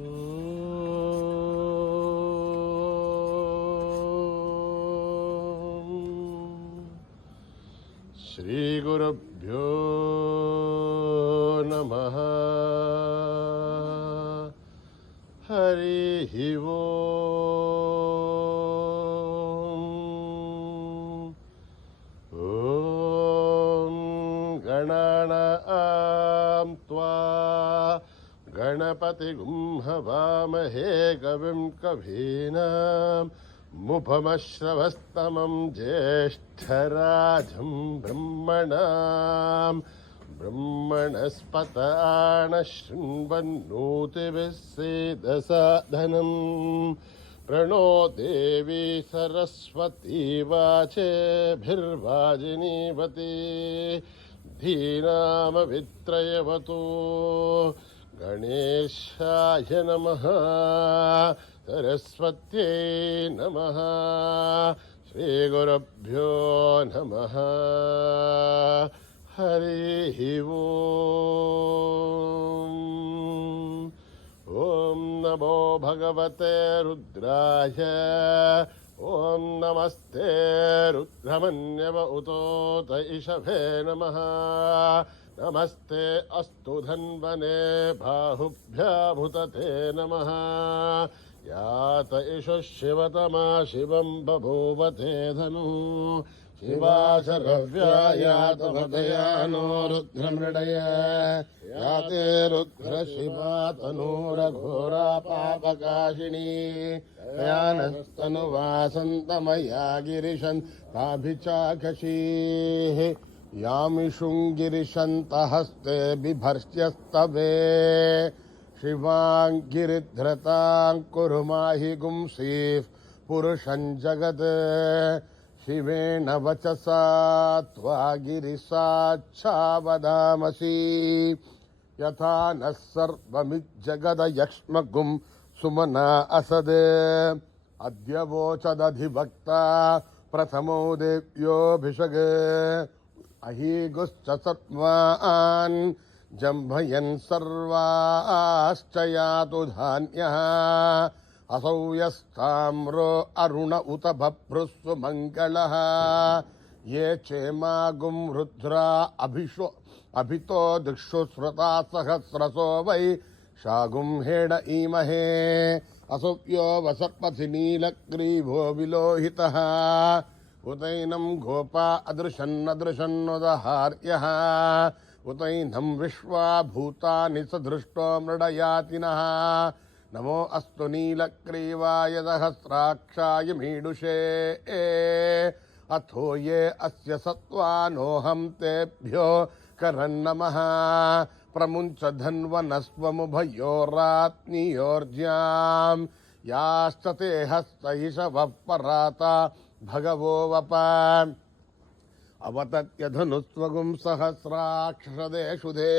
శ్రీ గురుభ్యో నమః. హరి ఓం. ఓం గణానాం త్వా గణపతిగుం హవామహే కవిం కవీనాం ముపమశ్రవస్తమం జ్యేష్ఠరాజం బ్రహ్మణస్పత శృణ్వన్నోతిభిः సేదసాదనం. ప్రణో దేవీ సరస్వతీ వాచేభిర్వాజినీవతి. ధీనామవిత్రయవతు. గణేశాయ నమః. సరస్వత్యై నమః. శ్రీగురుభ్యో నమః. హరి ఓం. ఓం నమో భగవతే రుద్రాయ. ఓం నమస్తే రుద్రమన్యవ ఉతోత ఇషభే నమః. నమస్తే అస్తు ధన్వనే బాహుభ్యాభుతతే నమః. యాత ఇషు శివతమా శివం బభూవతే ధను. శివాశరవ్యాయాత హృదయానో రుద్రమృడయ. యాతే రుద్ర శివా తనూరఘోరా పాపకాశినీ. యానస్తనువాసంతమయా గిరిశన్ తాభిచాకశీః. యామిషుంగిరిశంతహస్తే బిభర్ష్యస్తవే. శివాంగిరిధృతాం కురు మాహి గుంసీః పురుషం జగత్. శివేణ వచసా త్వా గిరిసాచ్ఛావదామసి. యథా నః సర్వమిజ్జగదయక్ష్మగుం సుమనా అసద్. అద్య వోచదధివక్త ప్రథమో దేవ్యోభిషగ్. అహీగుశ్చ సత్వాన్ జంభయన్ సర్వాశ్చ యాతు ధాన్యః. అసౌ యస్తామ్రో అరుణ ఉత బభ్రుస్సు మంగళః. ఏ చేమాగుం రుద్రా అభితో దిక్షు శ్రుతా సహస్రసో వై షాగుం హేడ ఈమహే. అసవ్యో వసర్పథి నీలగ్రీవో విలోహితః. ఉతైనం గోపా అదృశన్నదృశన్నుదహార్యః. ఉతైనం విశ్వా భూతాని సదృష్టో మృడయాతినః. నమో అస్తు నీలగ్రీవాయ సహస్రాక్షాయ మీడుషే. అథో ఏ అస్య సత్వానోహం తేభ్యో కరన్నమః. ప్రముంచ ధన్వనస్వముభయోరాత్మీయోర్జ్యాం. యాశ్చ తే హస్తైషవః పరాత భగవో వప. అవతత్యధనుస్వగుం సహస్రాక్షదేషుధే.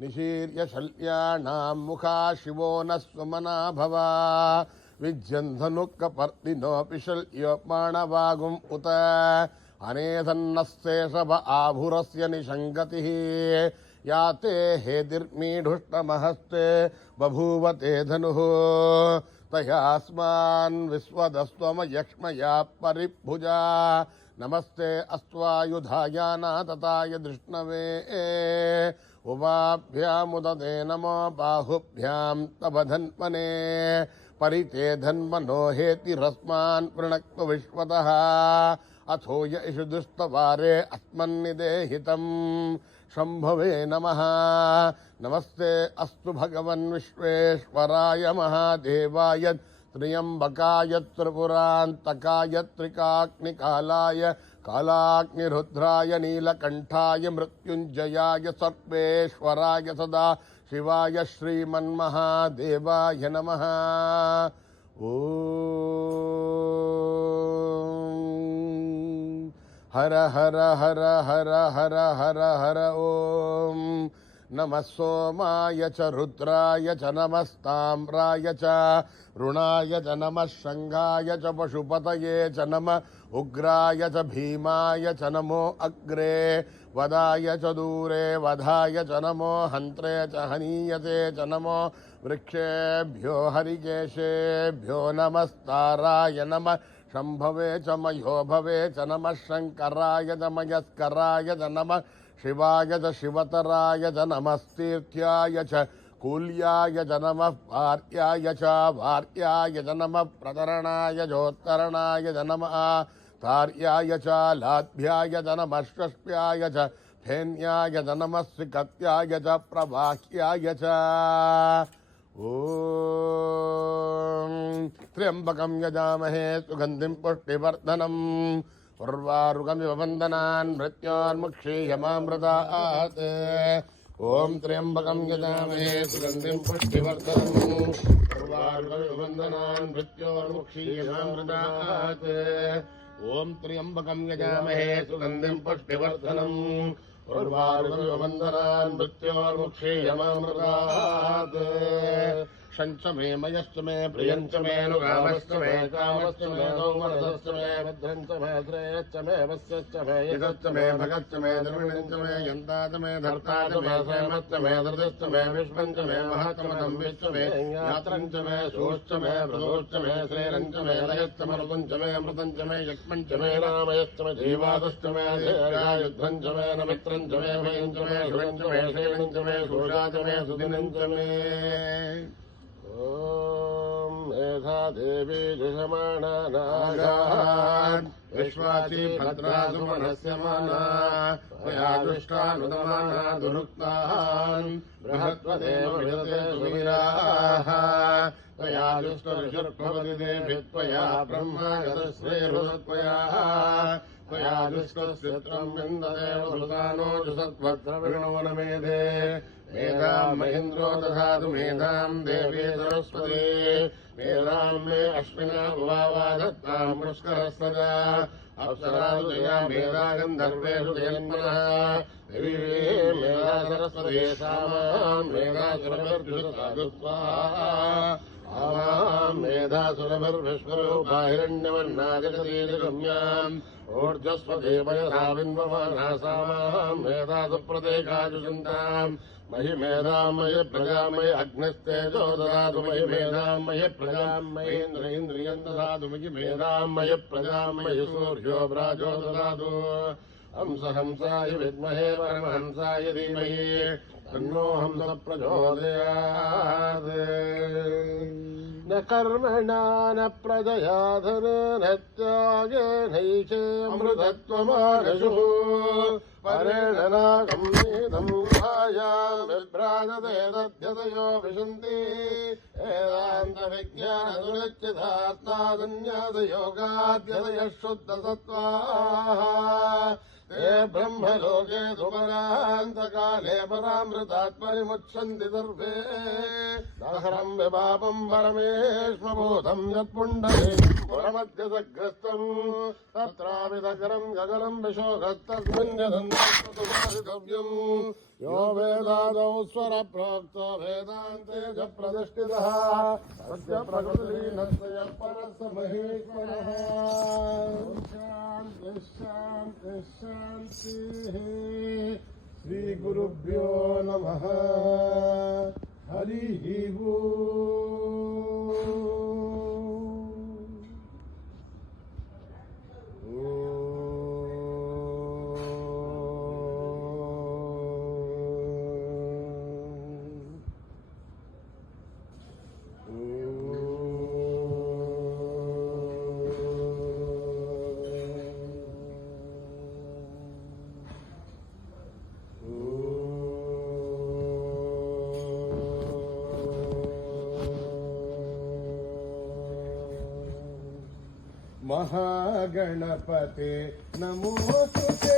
నిశీర్య శల్యానాం ముఖా శివో నస్వమనా భవ. విజ్యంధనుక్కపర్దినోపి శల్యోపాణవాగుం ఉత. అనేధన్నశేషభ ఆభురస్య నిషంగతిః. యాతే హేదిర్మీఢుష్టమహస్తే బభూవతే ధనుః. తయాస్మాన్ విశ్వదస్త్వమయక్ష్మయా పరిభుజా. నమస్తే అస్త్వాయుధాయానాతతాయ దృష్ణవే. ఉమాభ్యాముదతే నమో బాహుభ్యాం తవ ధన్వనే. పరితే ధన్వనో హేతిరస్మాన్ వృణక్తు విశ్వతః. అథోయ ఇషు దుష్టవారే అస్మన్నిదేహితం. శంభవే నమః. నమస్తే అస్తు భగవన్ విశ్వేశ్వరాయ మహాదేవాయ త్ర్యంబకాయ త్రిపురాంతకాయ త్రికాగ్నికాలాయ కాలాగ్నిరుద్రాయ నీలకంఠాయ మృత్యుంజయాయ సర్వేశ్వరాయ సదా శివాయ శ్రీమన్మహాదేవాయ నమః. ఓం హర హర హర హర హర హర హర ఓం नमः सोमाय च रुद्राय च नमस्ताम्राय च ऋणाय च नमः शङ्घाय च पशुपतये च नमः उग्राय च भीमाय च नमो अग्रे वदाय च दूरे वधाय च नमो हन्त्रे च हनीयते च नमो वृक्षेभ्यो हरिकेशेभ्यो नमस्ताराय नमः शम्भवे च मयो भवे च नमः शङ्कराय च मयस्कराय च नमः शिवाय च शिवतराय च नमस्तीर्थ्याय च कूल्याय च नमः भार्याय च भार्याय च नमः प्रतरणाय जोत्तरणाय च नमः तार्याय च लाभ्याय च नमः षष्ट्याय च फेन्याय च नमः श्रीकत्याय च प्रवाह्याय च ॐ त्र्यम्बकं यजामहे सुगन्धिं पुष्टिवर्धनम् उर्वारुकमिव वन्दनान् मृत्योन्मुक्षीयमामृतात् ॐ त्र्यम्बकं यजामहे सुगन्धिं पुष्टिवर्धनम् उर्वारुकमिव वन्दनान् मृत्योन्मुक्षीयमामृतात् ॐ त्र्यम्बकं यजामहे सुगन्धिं पुष्टिवर्धनम् उर्वारुकमिव वन्दनान् मृत्योन्मुक्षीयमामृतात् शंच मे मयश्च मे प्रियंच मे नुगामश्च मे कामश्च मे सौमनसश्च मे भद्रञ्च मे श्रेयश्च मे वस्यश्च मे यशश्च मे भगश्च मे द्रविणञ्च मे यन्ताच मे धर्ताच मे क्षेमश्च मे धृतिश्च मे विश्वञ्च मे महात्मनं विश्च मे यात्रञ्च मे सोश्च मे प्रदोश्च मे श्रेरञ्च मे लयश्च मरुतञ्च मे अमृतञ्च मे यक्ष्मञ्च मे रामयश्च मे जीवादश्च मे युद्धञ्च मे नमित्रञ्च मे भयञ्च मे शुभञ्च मे श्रेणञ्च मे शोषाच मे सुदिनञ्च मे ॐ मेधा देवी जुषमाणा नागान् विश्वाची भद्रासुमनस्य माना त्वया दुष्टानुदमाना दुरुक्तान् बृहत्वदेव विदते सुवीराः त्वया दुष्टऋषुर्भवति देवि त्वया ब्रह्मागतश्रीहृदत्वया त्वया दुष्टस्य त्वं विन्ददेव हृदानो जुसत्वद्रविणो न मेधे मेधां महेन्द्रो दधातु मेधां देवी सरस्वती मेधां मे अश्विना भुवावादत्तां पुष्करस्तदा अप्सरादुदया मेधा गन्धर्वेषु जन्मनः देवी मेधा सरस्वती सामां मेधा सुरभिर्जुषदादुत्वा आवां मेधा सुरभिर्विश्वरूपा हिरण्यवर्णा जगतीजगम्याम् ऊर्जस्वदेवयथा बिन्वमाना सामां मेधा सुप्रदेकाजुषन्ताम् मयि मेधां मयि प्रजां मयि अग्निस्तेजो ददातु मयि मेधां मयि प्रजां मयि इन्द्रियं ददातु मयि मेधां मयि प्रजां मयि सूर्यो व्राजो ददातु हंसाय विद्महे परमहंसाय धीमहि तन्नो हंसः प्रचोदयात् न कर्मणा न प्रजया धनेन त्यागेनैषे अमृतत्वमानशुः परेण नागं नीदं गुहायां विभ्राजते तद्यतयो विशन्ति वेदान्तविज्ञानसुनिश्चितार्थासन्न्यासयोगाद्यतयः शुद्धसत्त्वाः ते ब्रह्मलोके सुपरान्तकाले परामृतात्मनिमुच्छन्ति सर्वे दाहरं विपापं परमेश्वभूतं यत्पुण्डरीकं पुरमध्यसग्रस्तं तत्राविदकरं गगनं विशोकस्तस्मिन्यधन्यं यो वेदादौ स्वरप्रोक्तो वेदान्ते च प्रतिष्ठितः तस्य प्रकृतिलीनस्य यः परस्य महेश्वरः शान्तिः श्रीगुरुभ्यो नमः हरिः महागणपते नमोस्तुते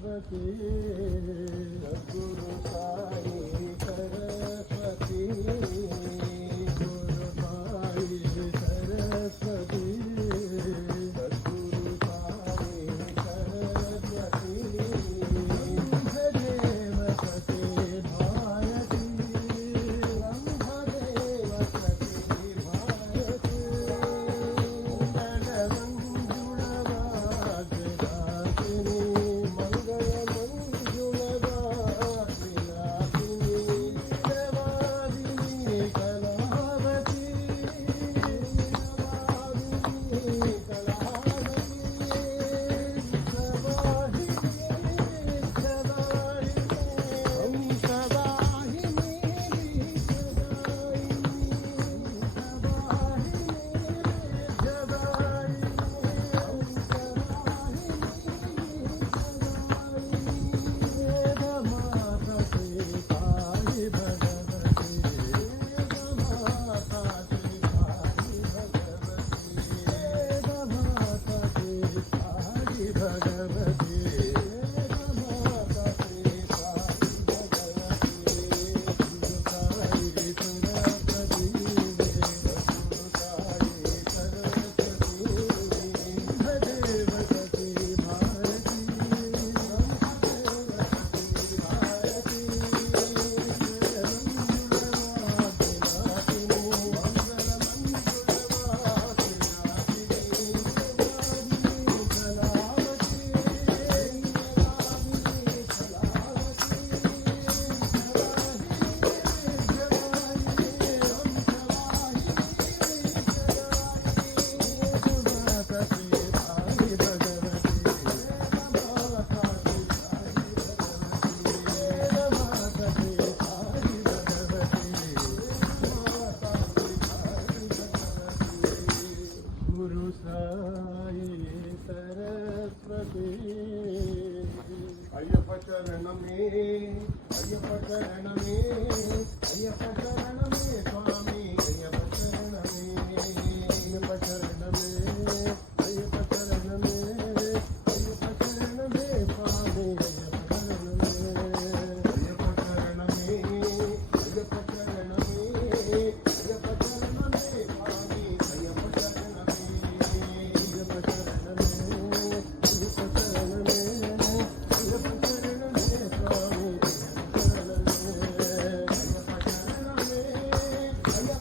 सरस्वती गुरु साई सरस्वती गुरु साई सरस्वती सद्गुरु साई सरस्वती ब्रह्मदेव सती भारती ब्रह्मदेव सती भारती అయ్యప్ప చరణమే అయ్యప్ప చరణమే అయ్యప్ప చరణమే స్వామి అయ్యప్ప చరణమే అయ్యప్ప చరణమే అయ్యప్ప చరణమే అయ్యప్ప చరణమే స్వామి అయ్యప్ప చరణమే అయ్యప్ప చరణమే అయ్యప్ప చరణమే అయ్యప్ప చరణమే స్వామి అయ్యప్ప చరణమే అయ్యప్ప చరణమే అయ్యప్ప చరణమే అయ్యప్ప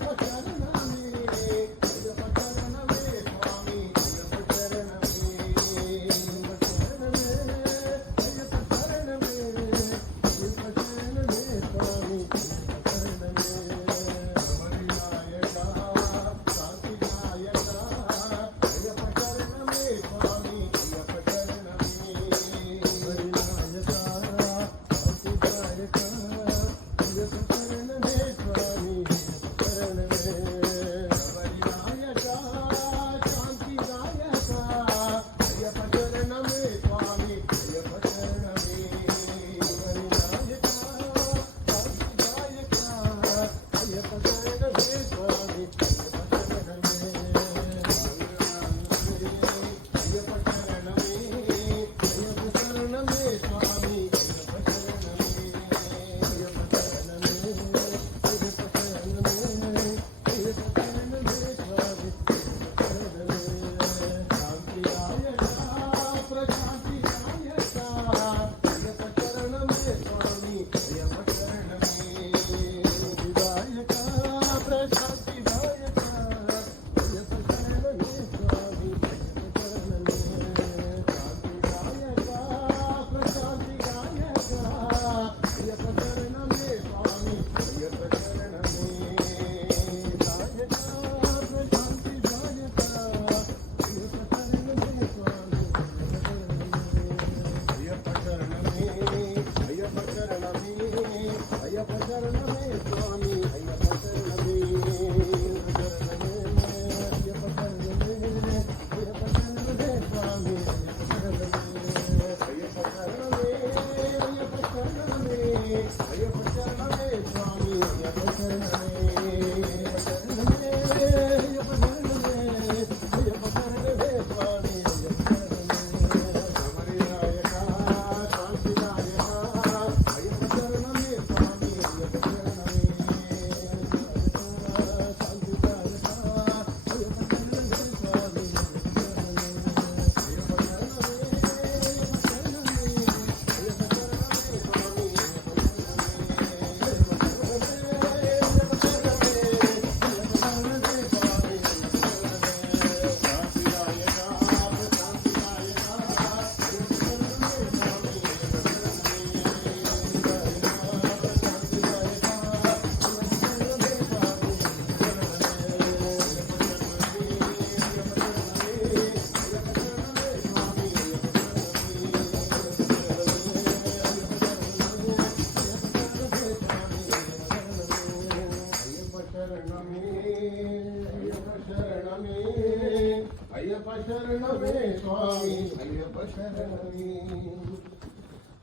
శరణమే స్వామి అయ్యప్ప శరణమే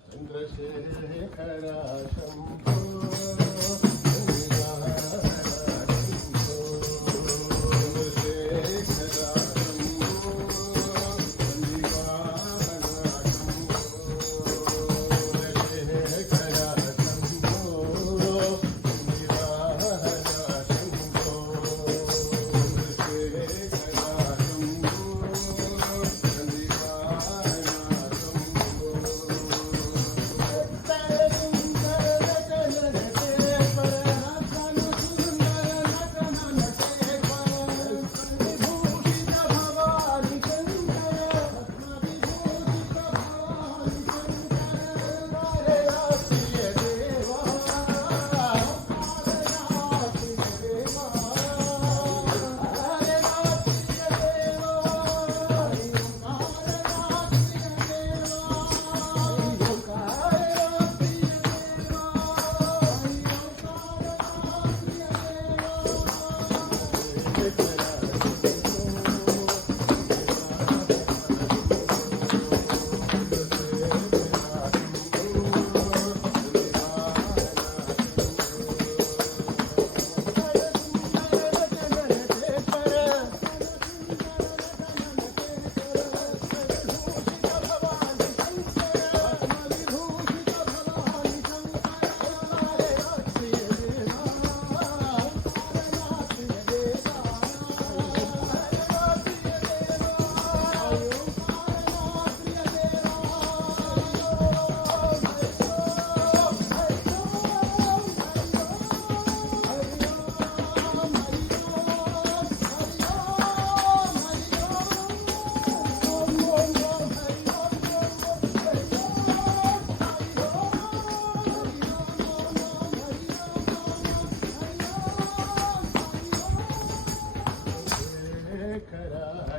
చంద్రశేఖర శంభో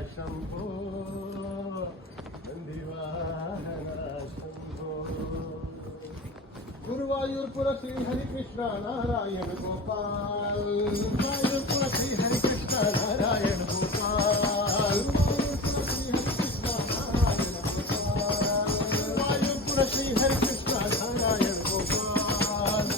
శంభో శంభో గురువాయూర్పుర శ్రీ హరికృష్ణ నారాయణ గోపాల్ గురువాయూర్పుర శ్రీ హరికృష్ణ నారాయణ గోపాల్ గురువాయూర్పుర శ్రీ హరికృష్ణ నారాయణ గోపాల్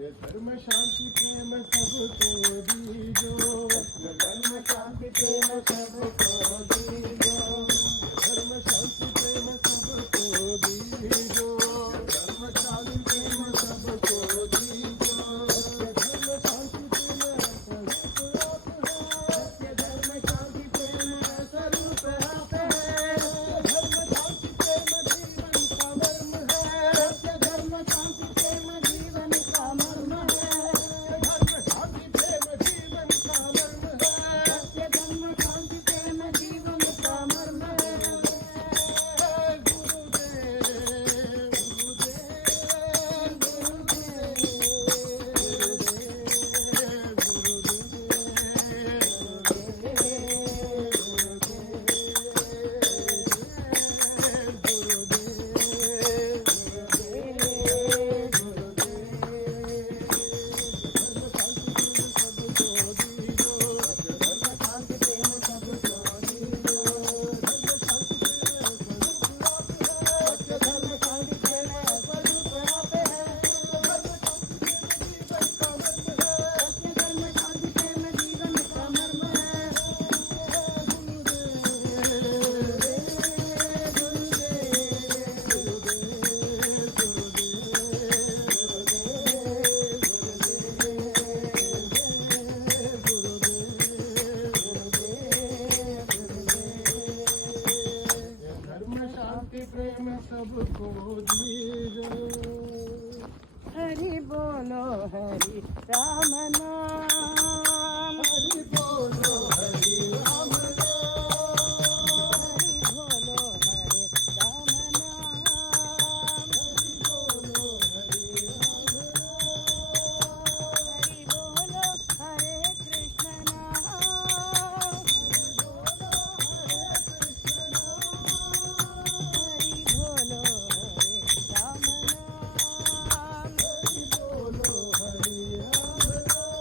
ये धर्म शांति प्रेम सबको दीजो, ये धर्म शांति प्रेम सबको दीजो, धर्म शांति प्रेम सबको दीजो, धर्म शांति प्रेम सबको दीजो, धर्म शांति प्रेम स्वरूप आप है, धर्म शांति प्रेम जीवन का मर्म है, धर्म शांति प्रेम जीवन का मर्म है, धर्म शांति प्रेम जीवन का मर्म है, प्रेम सबको दीजो। हरि बोलो हरि राम नाम, हरि बोलो हरि राम नाम, हरि बोलो हरि राम नाम, हरि बोलो हरि राम नाम, हरि बोलो हरे कृष्ण नाम, हरि बोलो हरे राम नाम, हरि बोलो हरि राम नाम,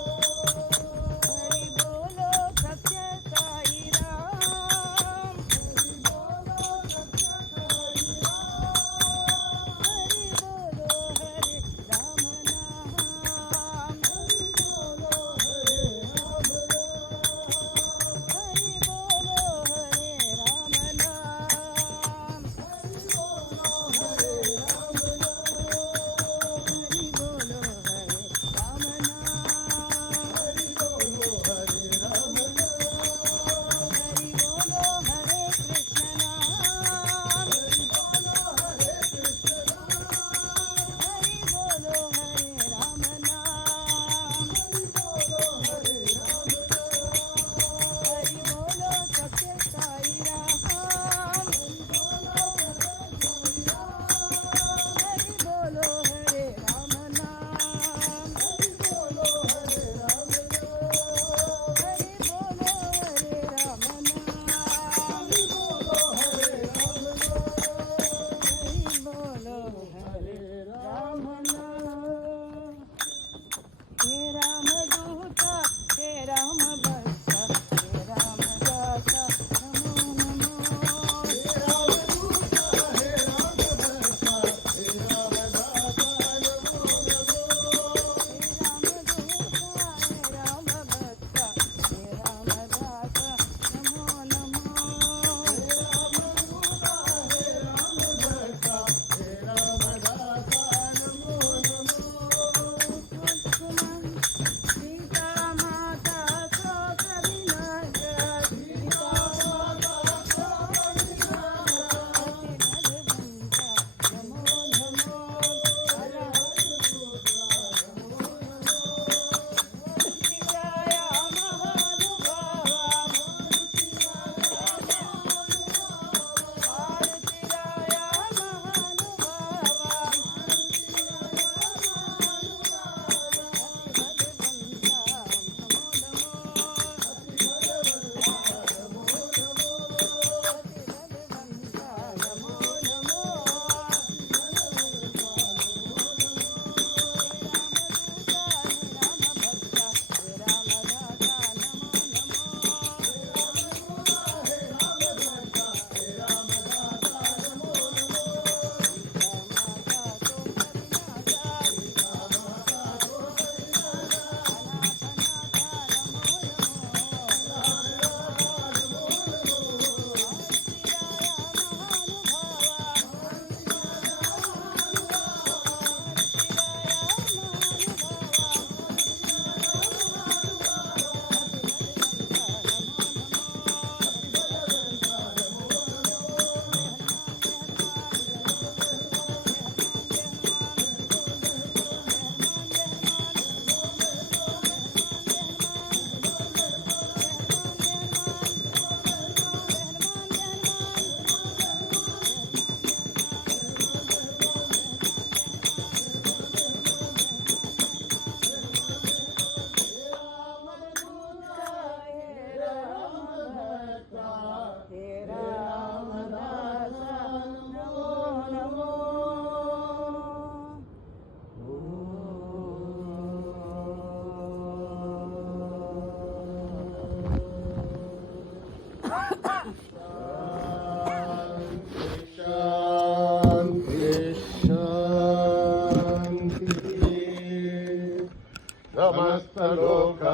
సమస్తలోకా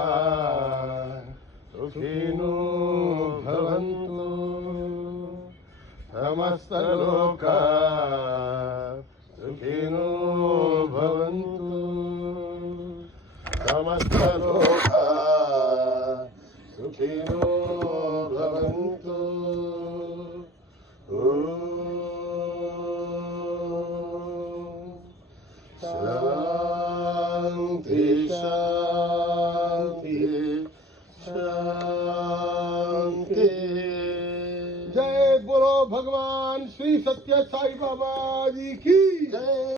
సుఖినో భవంతు సమస్తలోకా సుఖినో భవంతు సమస్తలోకా సుఖినో భవంతు शांति शांति शांति। जय बोलो भगवान श्री सत्य साई बाबा जी की जय।